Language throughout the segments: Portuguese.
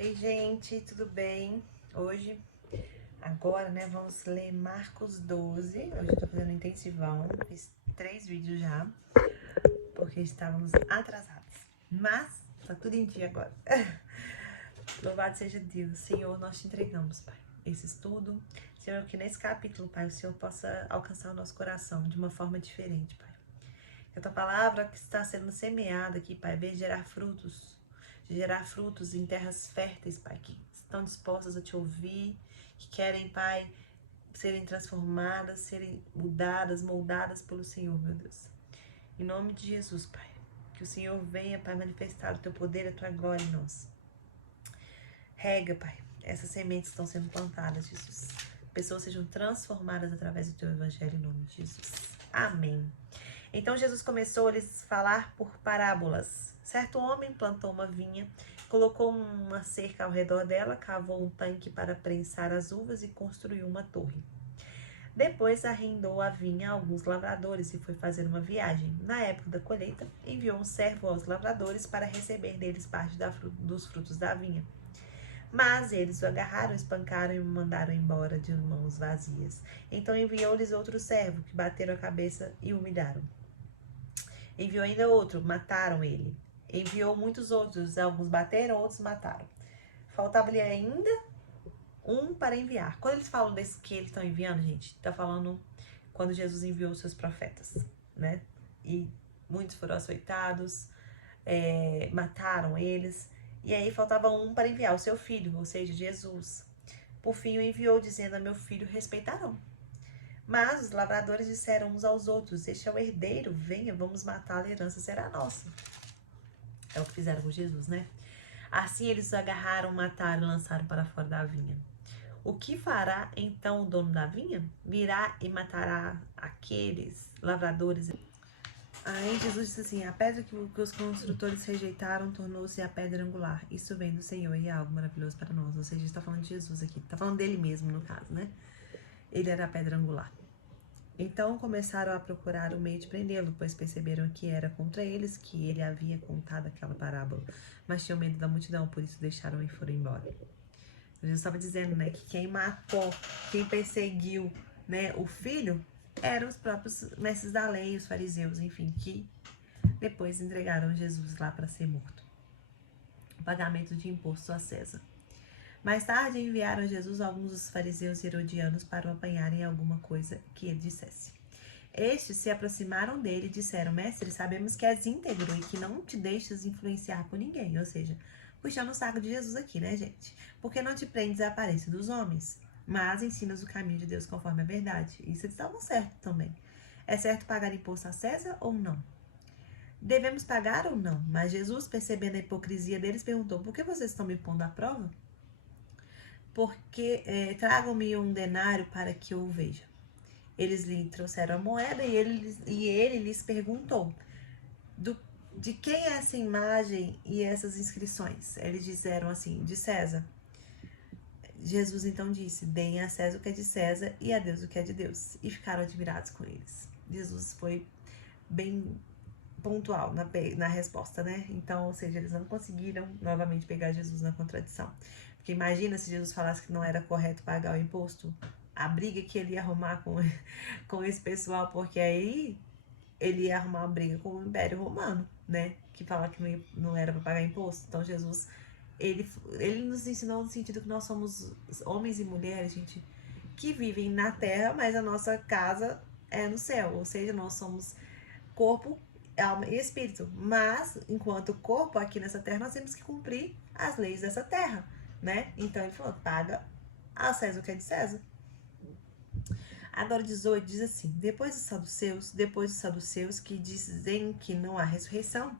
Ei, gente, tudo bem? Hoje, agora, né, vamos ler Marcos 12. Hoje eu tô fazendo intensivão, fiz 3 vídeos já, porque estávamos atrasados. Mas, tá tudo em dia agora. Louvado seja Deus. Senhor, nós te entregamos, Pai, esse estudo. Senhor, que nesse capítulo, Pai, o Senhor possa alcançar o nosso coração de uma forma diferente, Pai. Que a tua palavra que está sendo semeada aqui, Pai, venha gerar frutos em terras férteis, Pai, que estão dispostas a te ouvir, que querem, Pai, serem transformadas, serem mudadas, moldadas pelo Senhor, meu Deus. Em nome de Jesus, Pai, que o Senhor venha, Pai, manifestar o teu poder, a tua glória em nós. Rega, Pai, essas sementes que estão sendo plantadas, Jesus. Pessoas sejam transformadas através do teu evangelho, em nome de Jesus. Amém. Então Jesus começou a lhes falar por parábolas. Certo homem plantou uma vinha, colocou uma cerca ao redor dela, cavou um tanque para prensar as uvas e construiu uma torre. Depois arrendou a vinha a alguns lavradores e foi fazer uma viagem. Na época da colheita, enviou um servo aos lavradores para receber deles parte dos frutos da vinha. Mas eles o agarraram, espancaram e o mandaram embora de mãos vazias. Então enviou-lhes outro servo, que bateram a cabeça e o humilharam. Enviou ainda outro, mataram ele. Enviou muitos outros, alguns bateram, outros mataram. Faltava-lhe ainda um para enviar. Quando eles falam desse que eles estão enviando, gente, tá falando quando Jesus enviou os seus profetas, né? E muitos foram açoitados, mataram eles. E aí faltava um para enviar, o seu filho, ou seja, Jesus. Por fim o enviou, dizendo: a meu filho respeitarão. Mas os lavradores disseram uns aos outros: este é o herdeiro, venha, vamos matá-lo, a herança será nossa. É o que fizeram com Jesus, né? Assim eles os agarraram, mataram e lançaram para fora da vinha. O que fará então o dono da vinha? Virá e matará aqueles lavradores. Aí Jesus disse assim: a pedra que os construtores rejeitaram tornou-se a pedra angular. Isso vem do Senhor e é algo maravilhoso para nós. Ou seja, está falando de Jesus aqui. Está falando dele mesmo, no caso, né? Ele era a pedra angular. Então começaram a procurar o meio de prendê-lo, pois perceberam que era contra eles que ele havia contado aquela parábola. Mas tinham medo da multidão, por isso deixaram e foram embora. Jesus estava dizendo, né, que quem matou, quem perseguiu, né, o filho, eram os próprios mestres da lei, os fariseus, enfim, que depois entregaram Jesus lá para ser morto. O pagamento de imposto a César. Mais tarde enviaram a Jesus alguns dos fariseus e herodianos para o apanharem alguma coisa que ele dissesse. Estes se aproximaram dele e disseram: mestre, sabemos que és íntegro e que não te deixas influenciar por ninguém. Ou seja, puxando o saco de Jesus aqui, né, gente? Porque não te prendes à aparência dos homens, mas ensinas o caminho de Deus conforme a verdade. Isso eles estavam certo também. É certo pagar imposto a César ou não? Devemos pagar ou não? Mas Jesus, percebendo a hipocrisia deles, perguntou: por que vocês estão me pondo à prova? Porque tragam-me um denário para que eu o veja. Eles lhe trouxeram a moeda e ele lhes perguntou: de quem é essa imagem e essas inscrições? Eles disseram assim: de César. Jesus então disse: deem a César o que é de César e a Deus o que é de Deus. E ficaram admirados com eles. Jesus foi bem pontual na resposta, né? Então, ou seja, eles não conseguiram novamente pegar Jesus na contradição. Porque imagina se Jesus falasse que não era correto pagar o imposto, a briga que ele ia arrumar com esse pessoal, porque aí ele ia arrumar uma briga com o Império Romano, né? Que fala que não era para pagar imposto. Então Jesus, ele nos ensinou no sentido que nós somos homens e mulheres, gente, que vivem na terra, mas a nossa casa é no céu. Ou seja, nós somos corpo, alma e espírito. Mas, enquanto corpo aqui nessa terra, nós temos que cumprir as leis dessa terra, né? Então ele falou: paga a César o que é de César. Agora 18 diz assim: depois dos saduceus que dizem que não há ressurreição,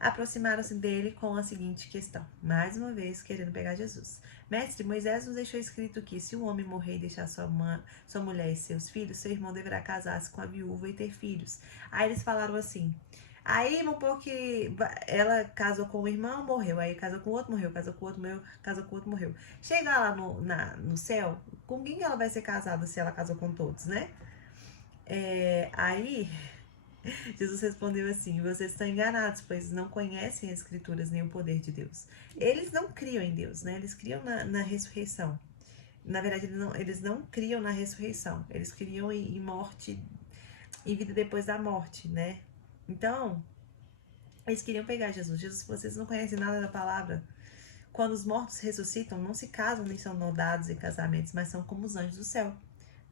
aproximaram-se dele com a seguinte questão, mais uma vez querendo pegar Jesus: mestre, Moisés nos deixou escrito que se um homem morrer e deixar sua mulher e seus filhos, seu irmão deverá casar-se com a viúva e ter filhos. Aí eles falaram assim: aí, vamos pôr que ela casou com um irmão, morreu. Aí casou com outro, morreu. Casou com outro, morreu. Casou com outro, morreu. Chegar lá no céu, com quem ela vai ser casada se ela casou com todos, né? Aí Jesus respondeu assim: vocês estão enganados, pois não conhecem as Escrituras nem o poder de Deus. Eles não criam em Deus, né? Eles criam na ressurreição. Na verdade, eles não criam na ressurreição. Eles criam em morte, em vida depois da morte, né? Então, eles queriam pegar Jesus. Jesus falou: vocês não conhecem nada da palavra. Quando os mortos ressuscitam, não se casam nem são nodados em casamentos, mas são como os anjos do céu.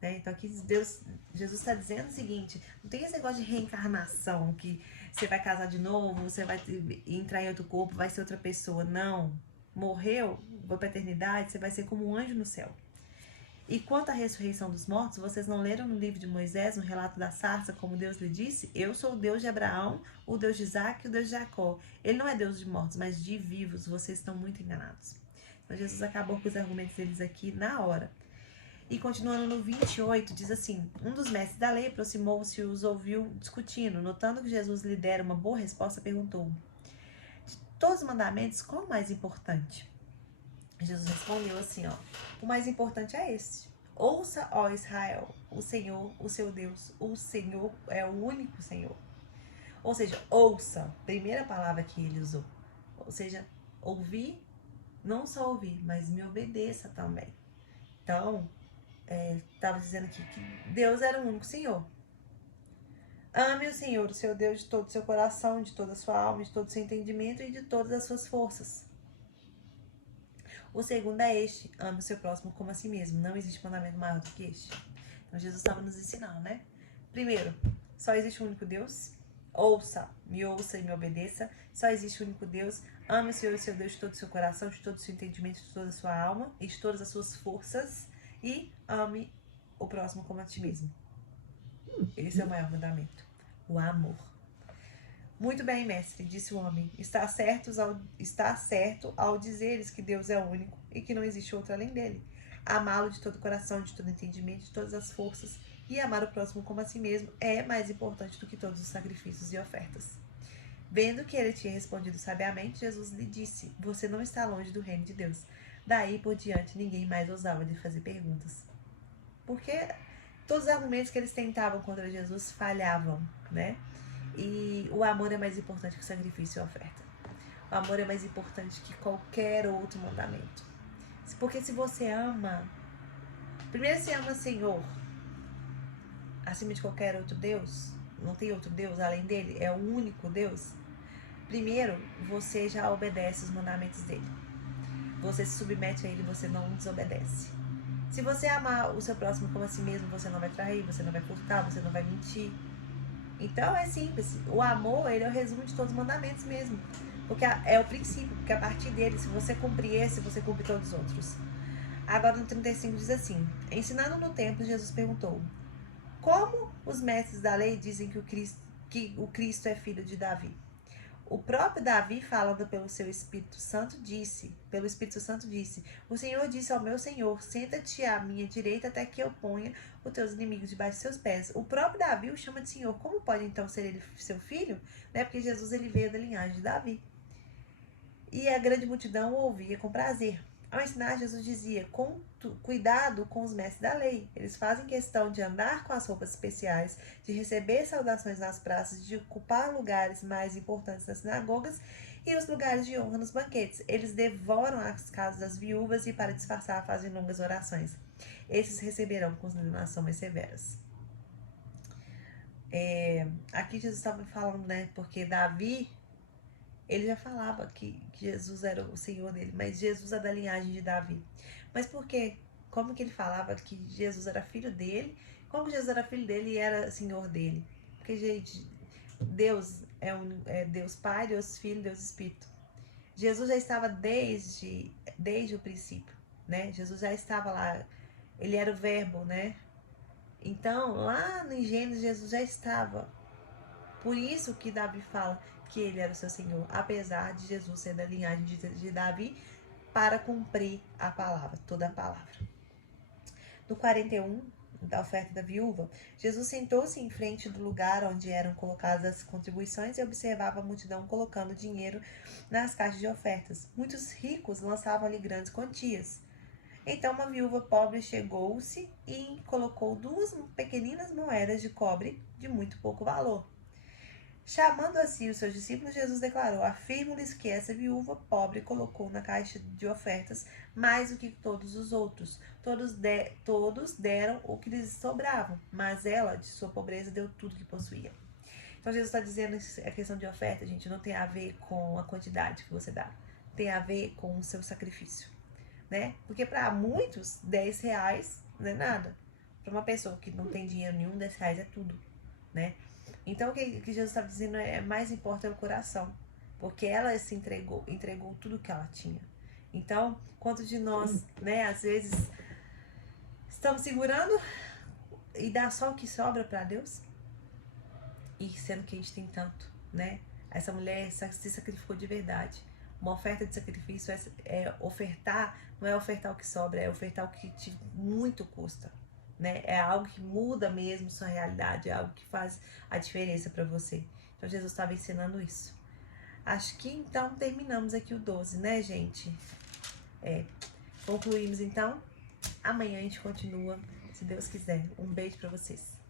Né? Então aqui Jesus está dizendo o seguinte: não tem esse negócio de reencarnação, que você vai casar de novo, você vai entrar em outro corpo, vai ser outra pessoa. Não. Morreu, vai para a eternidade, você vai ser como um anjo no céu. E quanto à ressurreição dos mortos, vocês não leram no livro de Moisés, no relato da sarça, como Deus lhe disse? Eu sou o Deus de Abraão, o Deus de Isaac e o Deus de Jacó. Ele não é Deus de mortos, mas de vivos. Vocês estão muito enganados. Então Jesus acabou com os argumentos deles aqui na hora. E continuando no 28, diz assim: um dos mestres da lei aproximou-se e os ouviu discutindo. Notando que Jesus lhe dera uma boa resposta, perguntou: de todos os mandamentos, qual o mais importante? Jesus respondeu assim, ó: o mais importante é este: ouça, ó Israel, o Senhor, o seu Deus, o Senhor é o único Senhor. Ou seja, ouça, primeira palavra que ele usou. Ou seja, ouvir, não só ouvir, mas me obedeça também. Então, estava dizendo aqui que Deus era o único Senhor. Ame o Senhor, o seu Deus, de todo o seu coração, de toda a sua alma, de todo o seu entendimento e de todas as suas forças. O segundo é este: ame o seu próximo como a si mesmo. Não existe mandamento maior do que este. Então Jesus estava nos ensinando, né? Primeiro, só existe um único Deus. Ouça e me obedeça. Só existe um único Deus. Ame o Senhor, o seu Deus, de todo o seu coração, de todo o seu entendimento, de toda a sua alma e de todas as suas forças. E ame o próximo como a ti mesmo. Esse é o maior mandamento: o amor. Muito bem, mestre, disse o homem. Está certo ao dizeres que Deus é único e que não existe outro além dele. Amá-lo de todo o coração, de todo entendimento, de todas as forças e amar o próximo como a si mesmo é mais importante do que todos os sacrifícios e ofertas. Vendo que ele tinha respondido sabiamente, Jesus lhe disse: você não está longe do reino de Deus. Daí por diante, ninguém mais ousava lhe fazer perguntas. Porque todos os argumentos que eles tentavam contra Jesus falhavam, né? E o amor é mais importante que o sacrifício e a oferta. O amor é mais importante que qualquer outro mandamento. Porque se você ama, primeiro você ama o Senhor acima de qualquer outro Deus, não tem outro Deus além dele, é o único Deus. Primeiro, você já obedece os mandamentos dele. Você se submete a ele, você não desobedece. Se você amar o seu próximo como a si mesmo, você não vai trair, você não vai furtar, você não vai mentir. Então é simples, o amor, ele é o resumo de todos os mandamentos mesmo, porque é o princípio, porque a partir dele, se você cumprir esse, você cumpre todos os outros. Agora no 35 diz assim: ensinando no templo, Jesus perguntou: como os mestres da lei dizem que o Cristo é filho de Davi? O próprio Davi, falando pelo Espírito Santo, disse: o Senhor disse ao meu Senhor: senta-te à minha direita até que eu ponha os teus inimigos debaixo de seus pés. O próprio Davi o chama de Senhor. Como pode então ser ele seu filho? Né? Porque Jesus ele veio da linhagem de Davi. E a grande multidão o ouvia com prazer. Ao ensinar, Jesus dizia: cuidado com os mestres da lei. Eles fazem questão de andar com as roupas especiais, de receber saudações nas praças, de ocupar lugares mais importantes nas sinagogas e os lugares de honra nos banquetes. Eles devoram as casas das viúvas e, para disfarçar, fazem longas orações. Esses receberão condenação mais severas. Aqui Jesus estava falando, né? Porque Davi, ele já falava que Jesus era o Senhor dele, mas Jesus é da linhagem de Davi. Mas por quê? Como que ele falava que Jesus era filho dele? Como que Jesus era filho dele e era Senhor dele? Porque, gente, Deus é Deus Pai, Deus Filho, Deus Espírito. Jesus já estava desde o princípio, né? Jesus já estava lá, ele era o verbo, né? Então, lá no Gênesis, Jesus já estava. Por isso que Davi fala que ele era o seu Senhor, apesar de Jesus ser da linhagem de Davi, para cumprir a palavra, toda a palavra. No 41, da oferta da viúva, Jesus sentou-se em frente do lugar onde eram colocadas as contribuições e observava a multidão colocando dinheiro nas caixas de ofertas. Muitos ricos lançavam ali grandes quantias. Então uma viúva pobre chegou-se e colocou 2 pequeninas moedas de cobre de muito pouco valor. Chamando assim os seus discípulos, Jesus declarou: afirmo-lhes que essa viúva pobre colocou na caixa de ofertas mais do que todos os outros. Todos deram o que lhes sobrava, mas ela, de sua pobreza, deu tudo que possuía. Então Jesus está dizendo que a questão de oferta, gente, não tem a ver com a quantidade que você dá, tem a ver com o seu sacrifício, né? Porque para muitos, 10 reais não é nada. Para uma pessoa que não tem dinheiro nenhum, 10 reais é tudo, né? Então o que Jesus estava dizendo mais importa é o coração, porque ela se entregou tudo que ela tinha. Então, quantos de nós, né, às vezes estamos segurando e dá só o que sobra para Deus? E sendo que a gente tem tanto, né? Essa mulher se sacrificou de verdade. Uma oferta de sacrifício é ofertar, não é ofertar o que sobra, é ofertar o que te muito custa, né? É algo que muda mesmo sua realidade, é algo que faz a diferença para você. Então Jesus estava ensinando isso. Acho que então terminamos aqui o 12, né, gente? Concluímos então. Amanhã a gente continua, se Deus quiser. Um beijo para vocês.